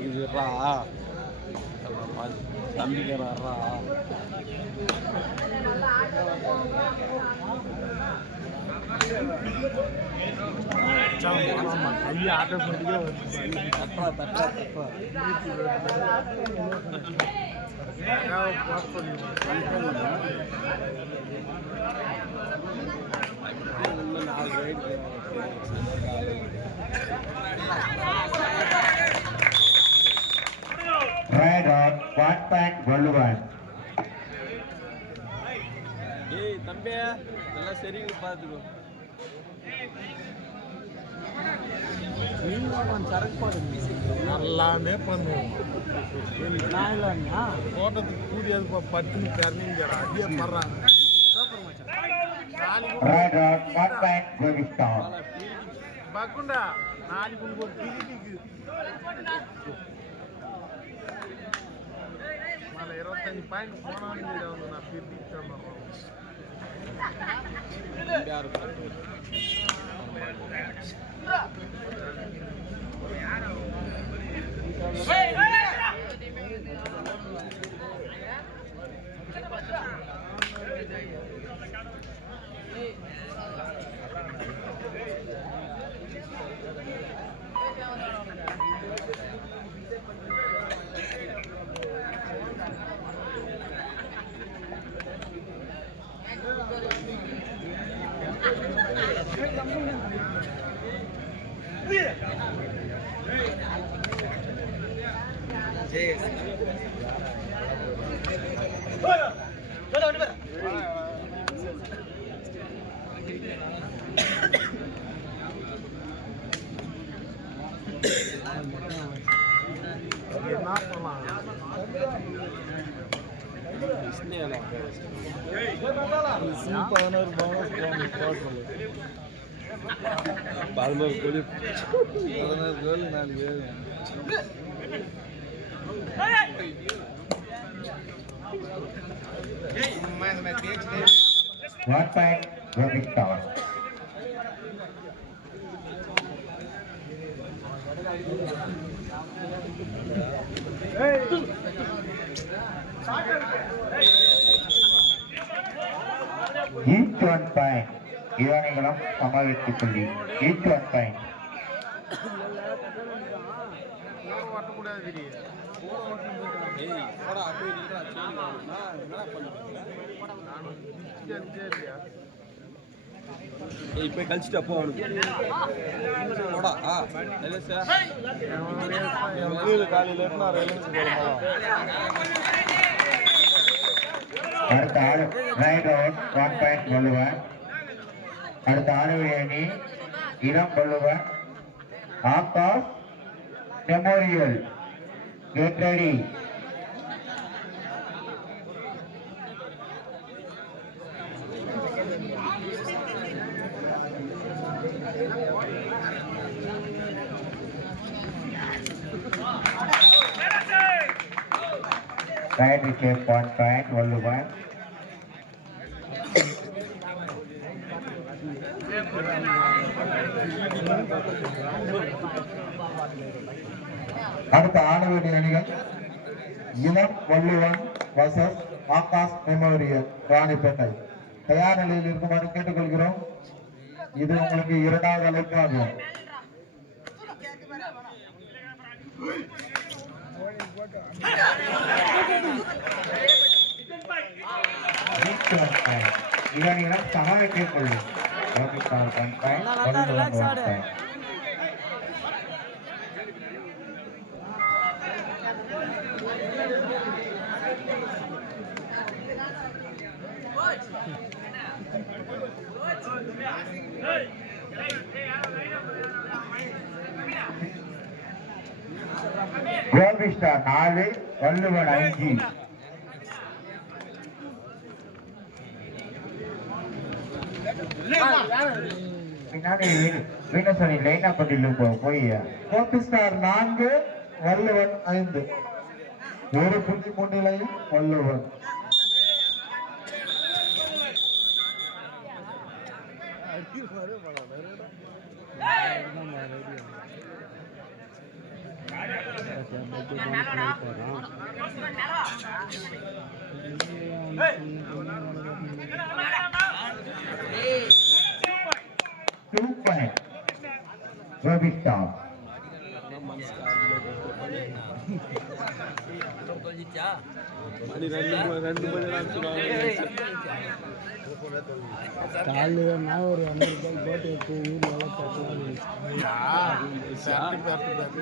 இது ரா தம்பிக்காரா ரா தட்டா தட்டா தட்டா இன்னும் நாலு raid Red on one point Bollywood. ஏய் தம்பி எல்லாம் சரி பார்த்துக்கோ எல்லாமே பண்ணுவோம் தோட்டத்துக்கு கூடி அது பட்டுன்னு கரணிங்கிற அதே படுறாங்க. Red on one point Govistan. பக்குண்டா நாளைக்கு உனக்கு ஒரு டிக்கெட்டுக்கு மலை இருபத்தஞ்சு பாயிண்ட் போனாலும் வந்து நான் பிரிட்டிக்கு தந்துடுறேன் தம்பி யாரு பார்த்து என்ன பதினோரு கோழி பதினோரு கோழி நாலு பேர் One point Govistan. Each one point. இவனைகளும் சமவெற்றி புள்ளி each one point. வரக்கூடாது தெரியுது ஏய் போடா அப்படியே நின்றா சரி நான் என்னடா பண்ணுறேன் சரியா ஏய் போய் கழிச்சிட்டு அப்போ அவனுக்கு காலையில் அடுத்த அவுட் ஒன் பாயிண்ட் கொள்ளுவன் அடுத்த ஆடுவை அணி Ilam Valluvan Akash memorial get ready Right wicket one point one one. Ilam Valluvan versus Akash memorial Ranipet. தயார் நிலையில் இருக்குமாறு கேட்டுக்கொள்கிறோம். இது உங்களுக்கு இரண்டாவது அழைப்பு ஆகும் இதனிடம் சமவெற்றி கொள்ளும் Rohit one point Valluvan one point கோபிஸ்டா நாலு வள்ளுவன் அஞ்சு பின்னாடி வீணசனி லைனா பட்டியல போய். கோபிஸ்டார் நான்கு வள்ளுவன் ஐந்து. ஒரு புள்ளி முன்னிலையில் வள்ளுவன் பாயிண்ட் கோபிஸ்டார் மணி ரெண்டு மணி- ரெண்டு மணி நேரம் காலையில் நான் ஒரு ஐம்பது ரூபாய் போட்டு எடுத்து ஊரில் எல்லாம் கட்டலாம்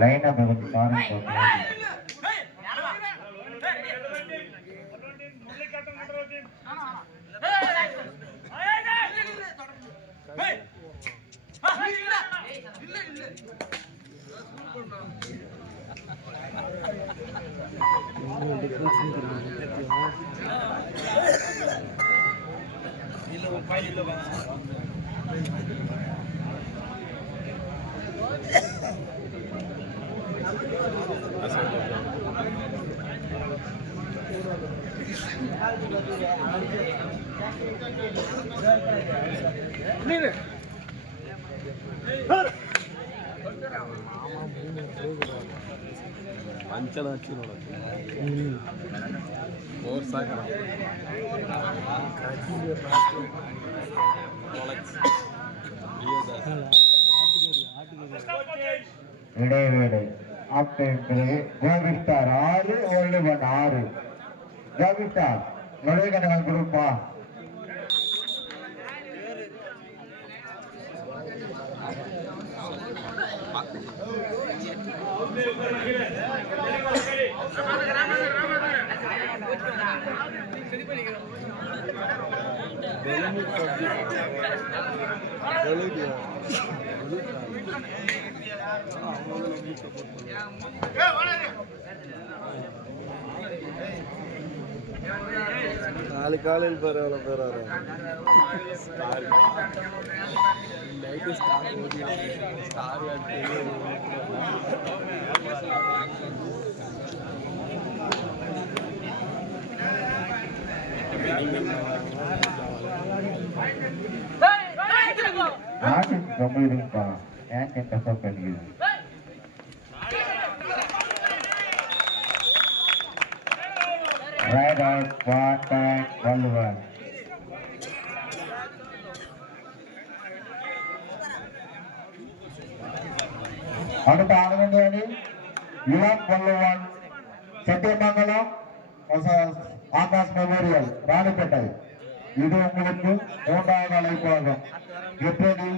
லைனா கொஞ்சம் பாருங்க ಅಂಚಲ ಹಚ್ಚಿ ನೋಡಕ್ಕೆ और सारा இடைவேளை கோபிஸ்டார் ஆறு ஓல்டுவன் ஆறு கோபிஸ்டார் நுழைவு கணக்கு கொடுப்பா Thank you. நாலு காலையில் பேர் எவ்வளோ பேர் ஸ்டார் நைட்டு ஸ்டார் ஸ்டார் நாட்டின் கம்மியிருப்பா ஏன் கஷ்டப்பா கல்கிறது Right out, one point, Valluvan அடுத்த ஆட வேண்டிய அணி இளம் வள்ளுவன் சத்தியமங்கலம் versus ஆகாஷ் மெமோரியல் ராணிப்பேட்டை இது உங்களுக்கு மூன்றாவது அழைப்பாகும் எப்படி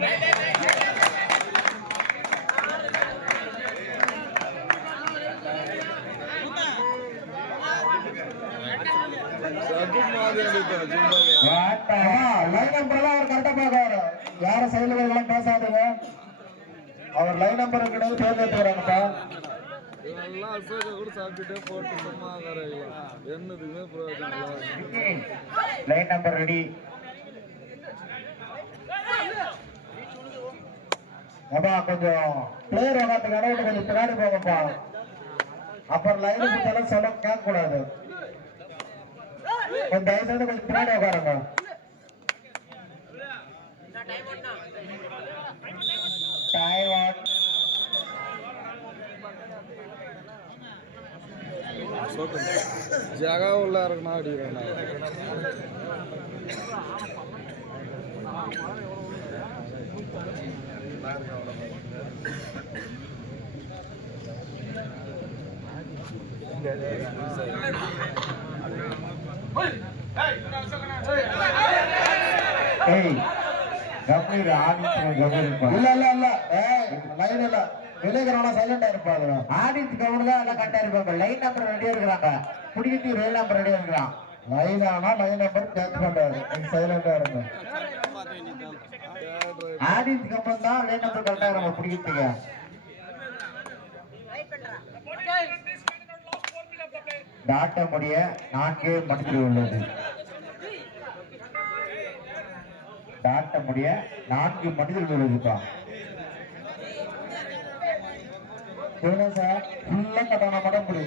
Thank you நம்பர் எல்லாம் அவர் கரெக்டா பாக்குறாரு யார சைடுல எல்லாம் பேசாதுங்க அவர் லைன் நம்பர் கிடையாது தேர்ந்தெடுத்துறாங்கப்பா இதெல்லாம் கூட சாப்பிட்டுட்டே போட்டு சும்மா கரைக்கலாம் என்னதுக்குமே பிரயோஜனம் லைன் நம்பர் ரெடி அப்பா கொஞ்சம் பிளேயர் விளையாட்டு கடவுட்டு கொஞ்சம் பின்னாடி போங்கப்பா. அப்புறம் லைன் பத்தெல்லாம் சொல்ல கேட்க கூடாது. கொஞ்சம் தயவு கொஞ்சம் பின்னாடி உட்காருங்க டைம் ஜகா உள்ள இருக்குன்னா அடிக்கிறேன் ஏய் இல்ல இல்ல இல்ல லைன் இல்ல வெளியேறவன சைலண்டா இருப்பாங்க ஆடிட்டு கவுண்ட் தான் எல்லாம் கரெக்டா இருப்பாங்க. லைன் நம்பர் ரெடியா இருக்கிறாங்க. குடிக்கிட்டு ரயில் நம்பர் ரெடியா இருக்கிறான். லைன் ஆனா லைன் நம்பர் கேட்ச் பண்றாரு. சைலண்டா இருங்க. ஆடிட்டு கம்பன் தான் லைன் நம்பர் கரெக்டா நம்ம குடிக்கிட்டு தாட்ட முடிய நான்கு மணிக்கு உள்ளது. தாட்ட முடிய நான்கு மனிதர்கள் உள்ளதுப்பா. சார் ஃபுல்லா கட்டான மடம் முடி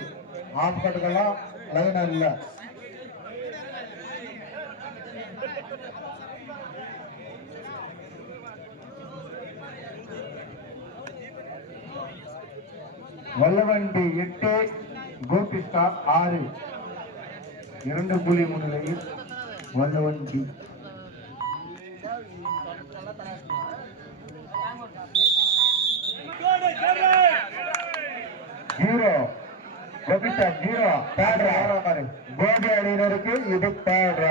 ஆஃப் கட்டுக்கெல்லாம் லைனா இல்ல. வல்லவண்டி எட்டு கோபி ஸ்டார் ஆறு. இரண்டு புள்ளி முன்னிலையில் வல்லவண்டி ஜீரோ. கோபிச்சா ஜீரோ. மாதிரி கோபி அணியினருக்கு இது third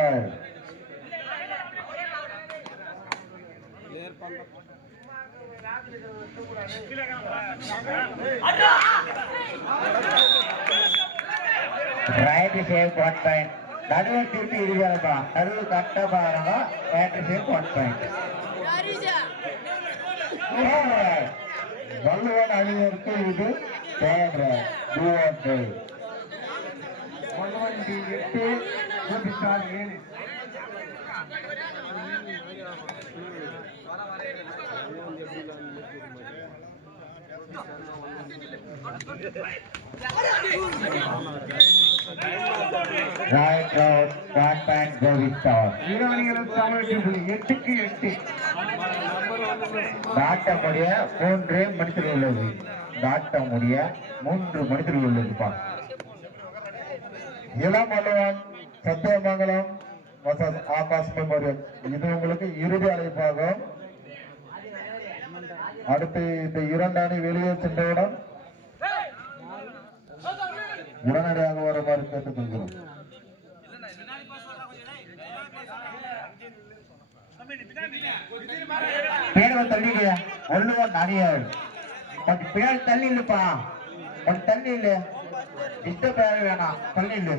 raid save one point நடுவில் திருப்பி இருக்காதுப்பா நடுவில் கரெக்டாக பாருங்க. ரைட் சேவ் ஒன் பாயிண்ட் அணியினருக்கு இது தேர்ட் எட்டு கோபி ஸ்டார் ஏழு. எட்டுக்கு எட்டு. மூன்று மனிதர்கள் உள்ளது. தாட்ட முடிய மூன்று மனிதர்கள் இருப்பார் இளம் அல்லவன் சத்தியமங்கலம் ஆகாஷ் மெமோரியல். இது உங்களுக்கு இறுதி அழைப்பாக அடுத்து இந்த இரண்டு அணி வெளியே சென்றவுடன் உடனடியாக வருமாறு கேட்டுக்கொள்கிறோம். பேரவை தள்ளிக்கையா ஒண்ணுவன் அணியாள் கொஞ்சம் பேர் தள்ளி இல்லப்பா கொஞ்சம் தள்ளி இல்ல டிஸ்டர்ப் ஆக வேணாம் தள்ளி இல்ல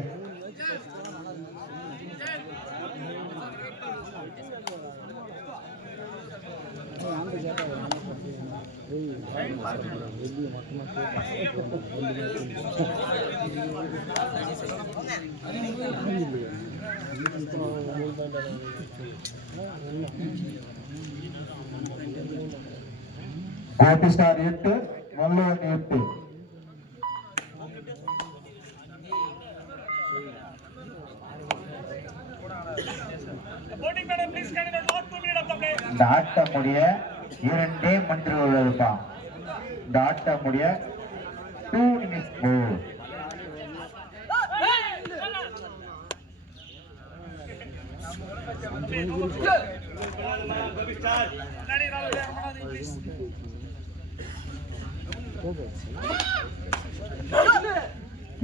கோபி ஸ்டார் எட்டு வள்ளுவன் எட்டு தாட்ட முடிய இரண்டே மந்திரம் உள்ளதுப்பா முடிய டூ மினிட்ஸ் போர்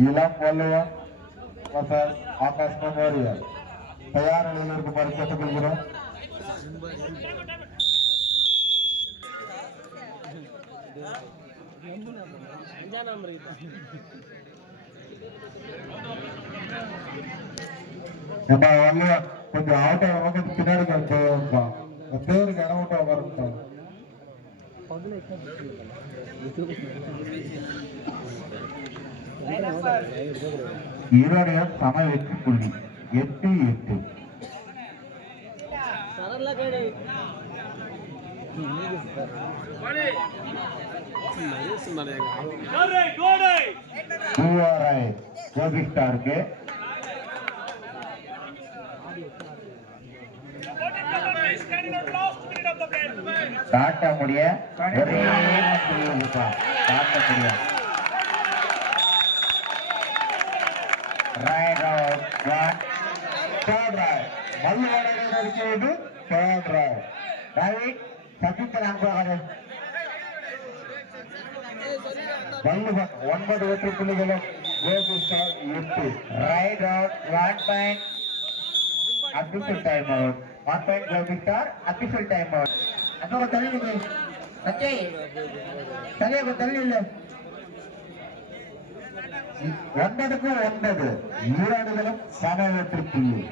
இளம் வள்ளுவன் வசல் ஆகாஷ் மெமோரியல் தயார் நிலையில் இருக்குமாறு கேட்டுக்கொள்கிறோம். நம்ம வள்ளுவன் கொஞ்சம் ஆட்டோ பின்னாடி போயிருந்தோம் பேருக்கு இடம் விட்டு உட்காருந்தோம் ஈரோடைய சம வெற்றி புள்ளி எட்டு. எட்டு பூவாராய் கோபி காட்ட முடிய ஒரே. காட்ட முடிய ஒன் தேர்ட் ரைட் மல்லுவாடகை நடிக்கிறது தேர்ட் ரைட் டேவிட் சஜித் அனுப்புவாங்க வள்ளுவன் ஒன்பது வெற்றி புள்ளிகளும் எட்டு. Raid out one point official time out one point official time out அங்க தள்ளி. சஞ்சய் தள்ளி அங்க தள்ளி இல்ல ஒன்பதுக்கு ஒன்பது. ஈராடுகளும் சம வெற்றி புள்ளி